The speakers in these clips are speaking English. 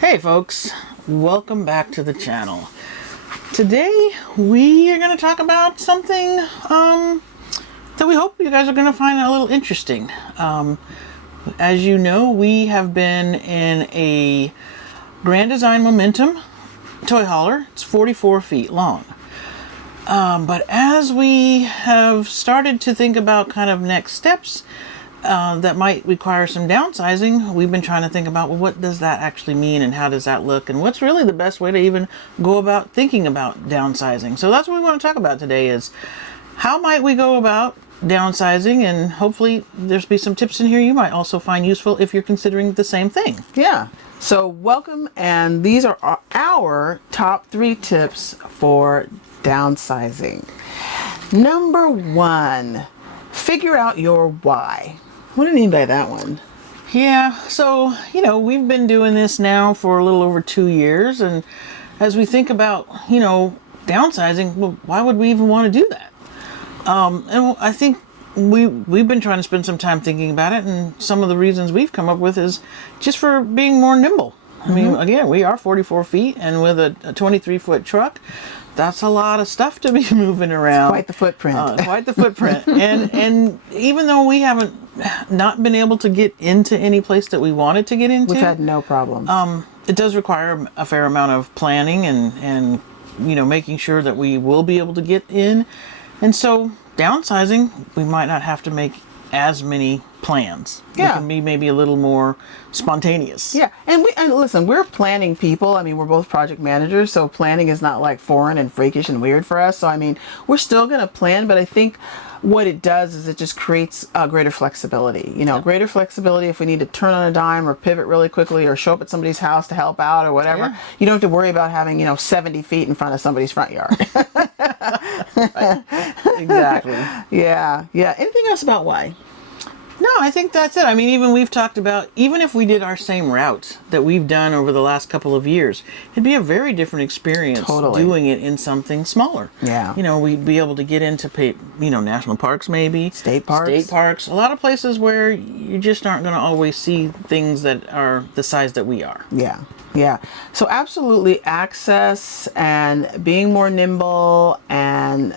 Hey folks, welcome back to the channel. Today we are going to talk about something that we hope you guys are going to find a little interesting. As you know, we have been in a Grand Design Momentum toy hauler. It's 44 feet long. But as we have started to think about kind of next steps that might require some downsizing, we've been trying to think about, well, what does that actually mean and how does that look and what's really the best way to even go about thinking about downsizing. So that's what we want to talk about today, is how might we go about downsizing, and hopefully there's be some tips in here you might also find useful if you're considering the same thing. Yeah. So welcome, and these are our top 3 tips for downsizing. Number 1, figure out your why. What do you mean by that one? Yeah, so, we've been doing this now for a little over 2 years, and as we think about, downsizing, well, why would we even want to do that? And I think we've been trying to spend some time thinking about it, and some of the reasons we've come up with is just for being more nimble. I mean, again, we are 44 feet, and with a 23-foot truck, that's a lot of stuff to be moving around. It's quite the footprint. Quite the footprint. And even though we haven't not been able to get into any place that we wanted to get into, We've had no problems. it does require a fair amount of planning and making sure that we will be able to get in. And so downsizing, we might not have to make as many plans. Yeah. We can be maybe a little more spontaneous. Yeah, and listen, we're planning people. I mean, we're both project managers, so planning is not like foreign and freakish and weird for us. So I mean, we're still going to plan, but I think what it does is it just creates greater flexibility. Greater flexibility if we need to turn on a dime or pivot really quickly or show up at somebody's house to help out or whatever. Yeah. You don't have to worry about having 70 feet in front of somebody's front yard. Right. Exactly. Yeah. Anything else about why? No, I think that's it. I mean, even we've talked about, even if we did our same route that we've done over the last couple of years, it'd be a very different experience doing it in something smaller. Yeah. We'd be able to get into, national parks maybe. State parks. A lot of places where you just aren't going to always see things that are the size that we are. Yeah. So absolutely access and being more nimble and,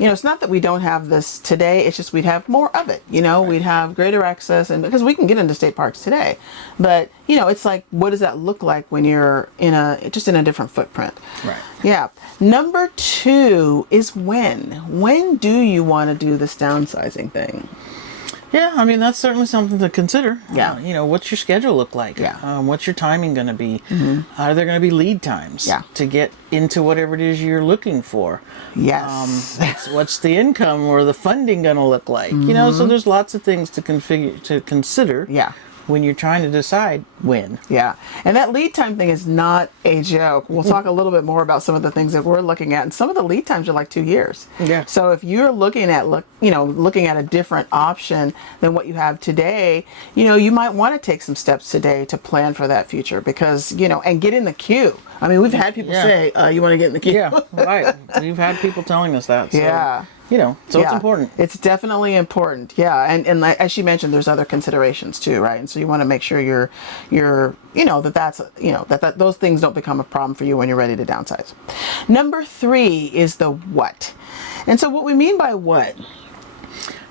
it's not that we don't have this today, it's just we'd have more of it, Right. We'd have greater access, and because we can get into state parks today, but it's like, what does that look like when you're in a different footprint? Right. Yeah. Number 2 is when do you want to do this downsizing thing? Yeah, I mean, that's certainly something to consider. Yeah. What's your schedule look like? Yeah. What's your timing going to be? Are there going to be lead times to get into whatever it is you're looking for? Yes. What's the income or the funding going to look like? So there's lots of things to consider. Yeah. When you're trying to decide when. Yeah. And that lead time thing is not a joke. We'll talk a little bit more about some of the things that we're looking at. And some of the lead times are like 2 years. Yeah. So if you're looking at a different option than what you have today, you might want to take some steps today to plan for that future because, and get in the queue. I mean, we've had people say, you want to get in the queue? Yeah, right. We've had people telling us that. So, yeah. So it's important. It's definitely important. Yeah. And like, as she mentioned, there's other considerations too, right? And so you want to make sure that those things don't become a problem for you when you're ready to downsize. Number 3 is the what. And so what we mean by what?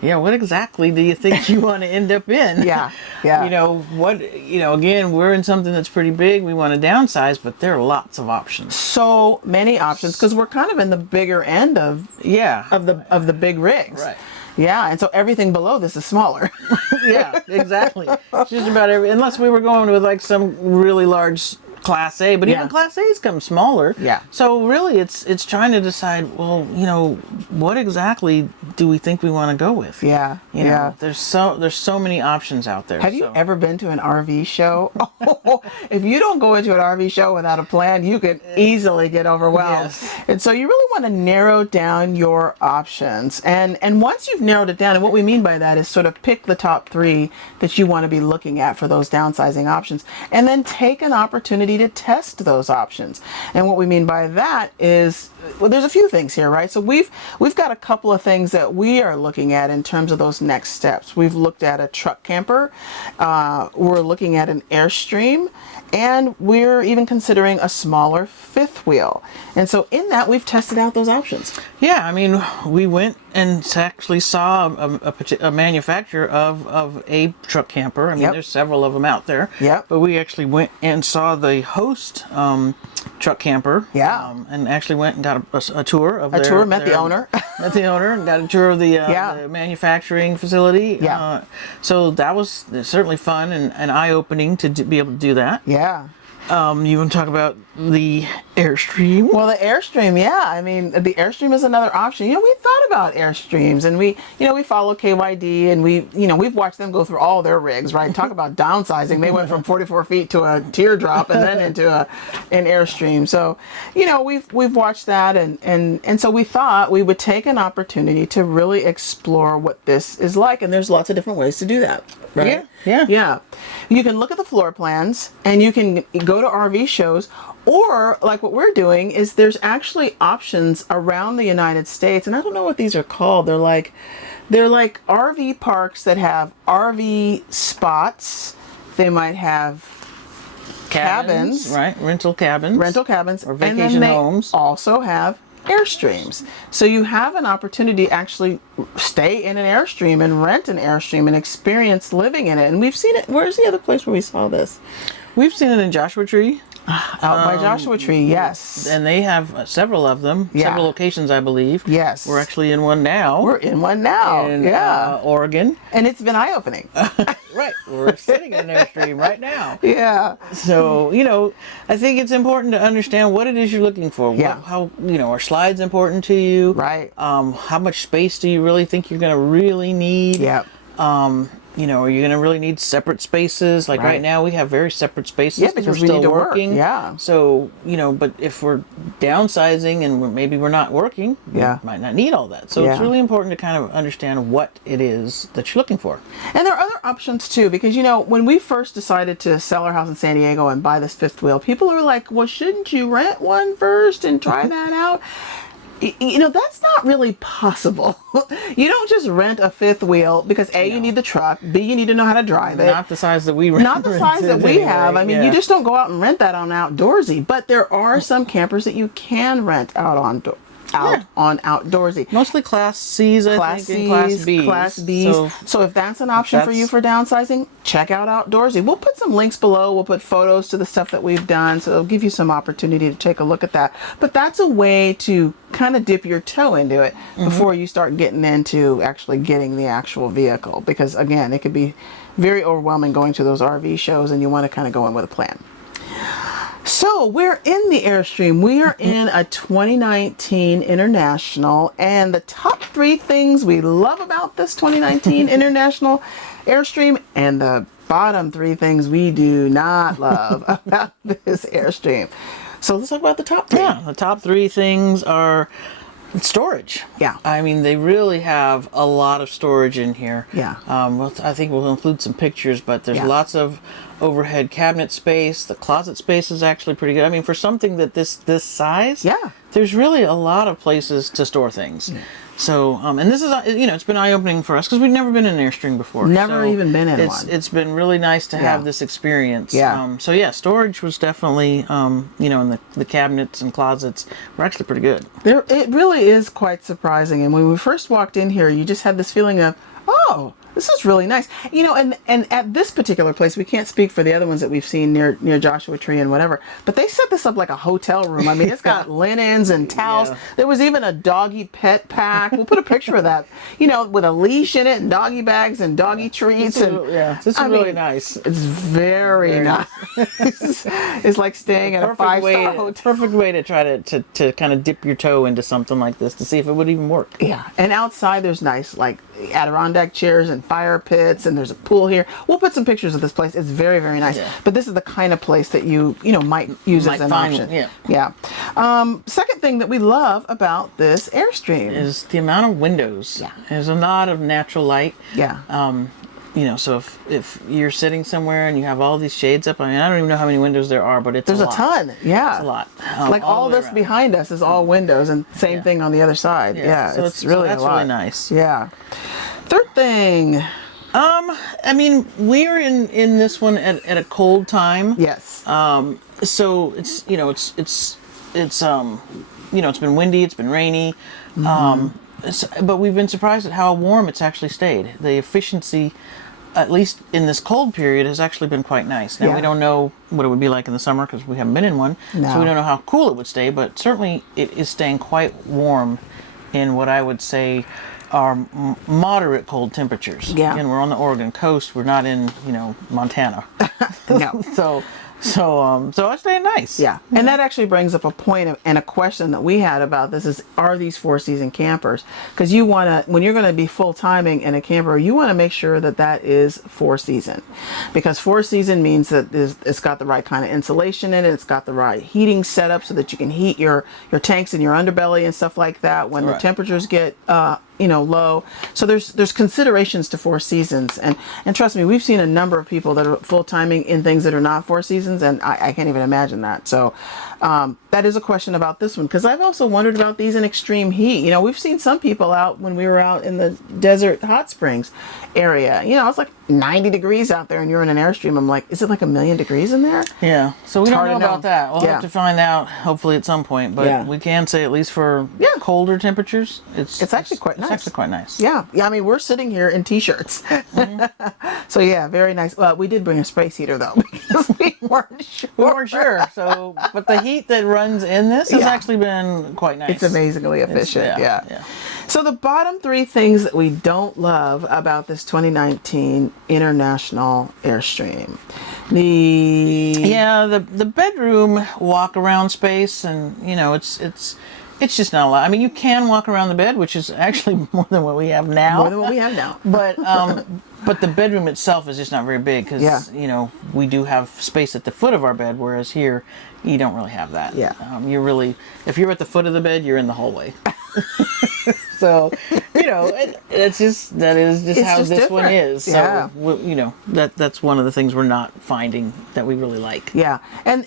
Yeah, what exactly do you think you want to end up in? Yeah. Again, we're in something that's pretty big. We want to downsize, but there are lots of options. So many options because we're kind of in the bigger end of the big rigs. Right. Yeah, and so everything below this is smaller. Yeah, exactly. It's just about unless we were going with like some really large Class A, but even Class A's come smaller. Yeah. So really, it's trying to decide. Well, what exactly do we think we want to go with? Yeah. There's so many options out there. Have you ever been to an RV show? If you don't go into an RV show without a plan, you can easily get overwhelmed. Yes. And so you really want to narrow down your options. And once you've narrowed it down, and what we mean by that is sort of pick the top 3 that you want to be looking at for those downsizing options, and then take an opportunity to test those options. And what we mean by that is, well, there's a few things here, right? So we've got a couple of things that we are looking at in terms of those next steps. We've looked at a truck camper. We're looking at an Airstream, And we're even considering a smaller fifth wheel. And so in that, we've tested out those options. Yeah, I mean, we went and actually saw a manufacturer of a truck camper. I mean, Yep. there's several of them out there. Yep. But we actually went and saw the Host truck camper. Yeah. And actually went and got a tour of A tour, met the owner. Met the owner and got a tour of the manufacturing facility. Yeah. So that was certainly fun and eye-opening to be able to do that. Yeah. You want to talk about the Airstream? Well, the Airstream, yeah. I mean, the Airstream is another option. You know, we thought about Airstreams, and we follow KYD, and we've watched them go through all their rigs, right? Talk about downsizing. They went from 44 feet to a teardrop and then into an Airstream. So, we've watched that, and so we thought we would take an opportunity to really explore what this is like, and there's lots of different ways to do that, right? Yeah. You can look at the floor plans, and you can go to RV shows, or like what we're doing is there's actually options around the United States, and I don't know what these are called. They're like RV parks that have RV spots. They might have cabins, right? Rental cabins, or vacation and then they homes. Also have Airstreams. So you have an opportunity to actually stay in an Airstream and rent an Airstream and experience living in it. And we've seen it. Where's the other place where we saw this? We've seen it in Joshua Tree. Out by Joshua Tree, yes. And they have several of them, several locations, I believe. Yes. We're actually in one now. We're in one now, in, yeah. Oregon. And it's been eye-opening. Right. We're sitting in an Airstream right now. Yeah. So, I think it's important to understand what it is you're looking for. Yeah. How, are slides important to you? Right. How much space do you really think you're going to really need? Yeah. Are you going to really need separate spaces? Like right now we have very separate spaces because we're we still need to working. Work. Yeah. So, but if we're downsizing and maybe we're not working, we might not need all that. So it's really important to kind of understand what it is that you're looking for. And there are other options too, because, when we first decided to sell our house in San Diego and buy this fifth wheel, people were like, well, shouldn't you rent one first and try that out? That's not really possible. You don't just rent a fifth wheel because A, you need the truck, B, you need to know how to drive it. Not the size that we rent. Not the size that we have. I mean, you just don't go out and rent that on Outdoorsy. But there are some campers that you can rent out on Outdoorsy. Mostly Class C's, I think, and Class B's. Class B's. So if that's an option for you for downsizing, check out Outdoorsy. We'll put some links below. We'll put photos to the stuff that we've done, so it'll give you some opportunity to take a look at that. But that's a way to kind of dip your toe into it before you start getting into actually getting the actual vehicle. Because again, it could be very overwhelming going to those RV shows, and you want to kind of go in with a plan. So we're in the Airstream. We are in a 2019 International, and the top 3 things we love about this 2019 International Airstream, and the bottom 3 things we do not love about this Airstream. So let's talk about the top 3. Yeah, the top 3 things are storage. Yeah. I mean, they really have a lot of storage in here. Yeah. I think we'll include some pictures, but there's lots of overhead cabinet space. The closet space is actually pretty good. I mean, for something that this size, there's really a lot of places to store things. Yeah. So, and this is, it's been eye-opening for us because we've never been in an Airstream before. Never even been in one. It's been really nice to have this experience. Yeah. Storage was definitely, in the cabinets and closets were actually pretty good. It really is quite surprising. And when we first walked in here, you just had this feeling of, oh, this is really nice. And at this particular place, we can't speak for the other ones that we've seen near Joshua Tree and whatever, but they set this up like a hotel room. I mean, it's got linens and towels. Yeah. There was even a doggy pet pack. We'll put a picture of that, with a leash in it and doggy bags and doggy treats. This is really nice. It's very nice. It's like staying at a 5-star hotel. Perfect way to try to kind of dip your toe into something like this to see if it would even work. Yeah. And outside there's nice like Adirondack chairs and fire pits, and there's a pool here. We'll put some pictures of this place. It's very, very nice. Yeah. But this is the kind of place that you might use as an option. Yeah. Second thing that we love about this Airstream is the amount of windows. Yeah. There's a lot of natural light. Yeah. So if you're sitting somewhere and you have all these shades up, I mean, I don't even know how many windows there are, but there's a ton. Yeah. It's a lot. Like all this around behind us is all windows, and same thing on the other side. Yeah. So it's really that's a lot. Really nice. Yeah. Third thing, I mean, we're in this one at a cold time. Yes. So it's it's been windy, it's been rainy, but we've been surprised at how warm it's actually stayed. The efficiency, at least in this cold period, has actually been quite nice. Now, Yeah. we don't know what it would be like in the summer because we haven't been in one, so No. we don't know how cool it would stay, but certainly it is staying quite warm in what I would say are moderate cold temperatures. Yeah. Again, we're on the Oregon coast. We're not in, Montana. No. So it's staying nice. Yeah. And that actually brings up a point and a question that we had about this is, are these 4-season campers? Because you want to, when you're going to be full timing in a camper, you want to make sure that that is 4-season. Because 4-season means that it's got the right kind of insulation in it. It's got the right heating setup so that you can heat your tanks and your underbelly and stuff like that when the Right. temperatures get low. So there's considerations to 4 seasons, and trust me, we've seen a number of people that are full timing in things that are not 4 seasons, and I can't even imagine that. So that is a question about this one, because I've also wondered about these in extreme heat. We've seen some people out when we were out in the desert hot springs area. It's like 90 degrees out there, and you're in an Airstream. I'm like, is it like 1,000,000 degrees in there? Yeah, so we don't hard know to know. about that. We'll Yeah. have to find out hopefully at some point. But Yeah. we can say, at least for Yeah. colder temperatures, it's actually quite nice. It's actually quite nice. Yeah. I mean, we're sitting here in t-shirts. So yeah, very nice. Well, we did bring a space heater though, because we weren't sure. We weren't sure. So, but the heat that runs in this has Yeah. actually been quite nice. It's amazingly efficient. Yeah. So the bottom 3 things that we don't love about this 2019 International Airstream. The bedroom walk around space, and it's just not a lot. I mean, you can walk around the bed, which is actually more than what we have now. More than what we have now. But the bedroom itself is just not very big because Yeah. we do have space at the foot of our bed, whereas here you don't really have that. Yeah. If you're at the foot of the bed, you're in the hallway. So that is just how just this one different. is. So Yeah. that's one of the things we're not finding that we really like. Yeah, and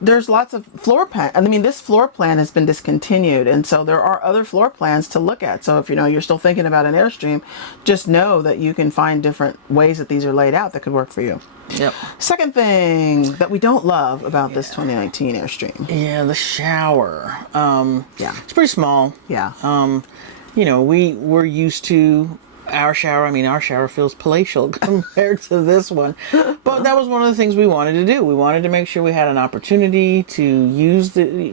there's lots of floor plan. I mean, this floor plan has been discontinued, and so there are other floor plans to look at. So if you're still thinking about an Airstream, just know that you can find different ways that these are laid out that could work for you. Yep. Second thing that we don't love about this 2019 Airstream. Yeah, the shower. Yeah. It's pretty small. Yeah. We're used to our shower. I mean, our shower feels palatial compared to this one. But that was one of the things we wanted to do. We wanted to make sure we had an opportunity to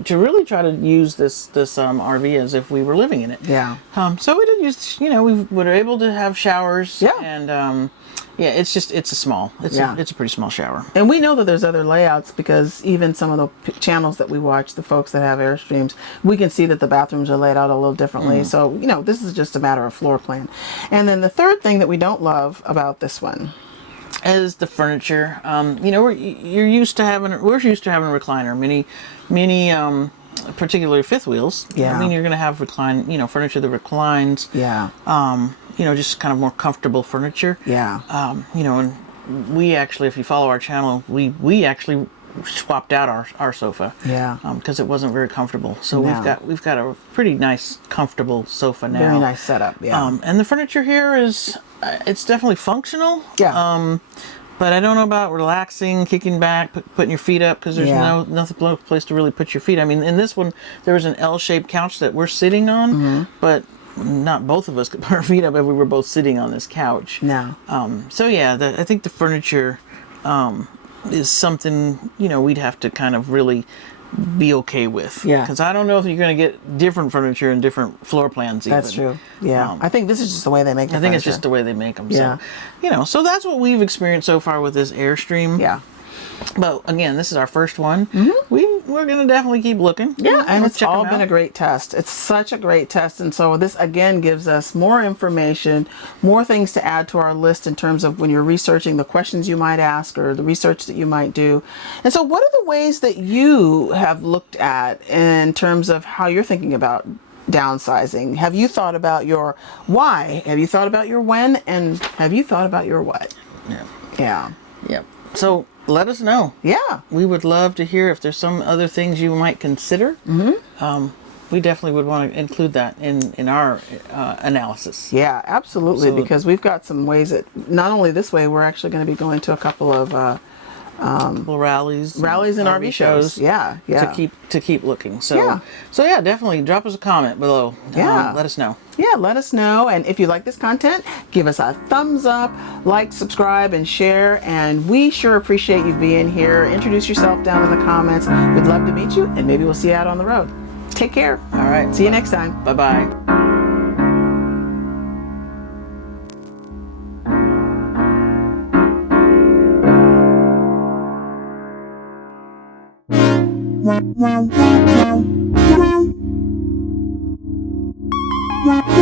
really try to use this RV as if we were living in it. Yeah. So we did use, we were able to have showers. Yeah. And it's a pretty small shower. And we know that there's other layouts, because even some of the channels that we watch, the folks that have Airstreams, we can see that the bathrooms are laid out a little differently. So, this is just a matter of floor plan. And then the third thing that we don't love about this one is the furniture. We're used to having a recliner. Many particularly fifth wheels. Yeah. I mean, you're going to have furniture that reclines. Yeah. Just kind of more comfortable furniture. Yeah. And we actually, if you follow our channel, we actually swapped out our sofa. Yeah. Because it wasn't very comfortable. So No. we've got a pretty nice, comfortable sofa now. Very nice setup. Yeah. And the furniture here is, it's definitely functional. Yeah. But I don't know about relaxing, kicking back, putting your feet up, because there's Yeah. no place to really put your feet. I mean, in this one, there was an L-shaped couch that we're sitting on, but not both of us could put our feet up if we were both sitting on this couch. No. I think the furniture is something, we'd have to kind of really be okay with. Yeah. Because I don't know if you're going to get different furniture in different floor plans even. That's true. Yeah. I think this is just the way they make the I think furniture. it's just the way they make them. Yeah. So, so that's what we've experienced so far with this Airstream. Yeah. But again, this is our first one. We're going to definitely keep looking. Yeah, and We'll it's check all them been out. a great test. It's such a great test. And so this, again, gives us more information, more things to add to our list in terms of when you're researching, the questions you might ask or the research that you might do. And so what are the ways that you have looked at in terms of how you're thinking about downsizing? Have you thought about your why? Have you thought about your when? And have you thought about your what? Yeah. Yeah. Yep. So let us know. Yeah. We would love to hear if there's some other things you might consider. we definitely would want to include that in our analysis. Yeah, absolutely, So- because we've got some ways that not only this way, we're actually going to be going to a couple of Little rallies and RV shows. Yeah, yeah. to keep looking. So Yeah. so yeah, definitely drop us a comment below. Yeah. Let us know. Yeah, let us know. And if you like this content, give us a thumbs up, like, subscribe, and share. And we sure appreciate you being here. Introduce yourself down in the comments. We'd love to meet you, and maybe we'll see you out on the road. Take care. All right. See you next time. Bye-bye. Wow.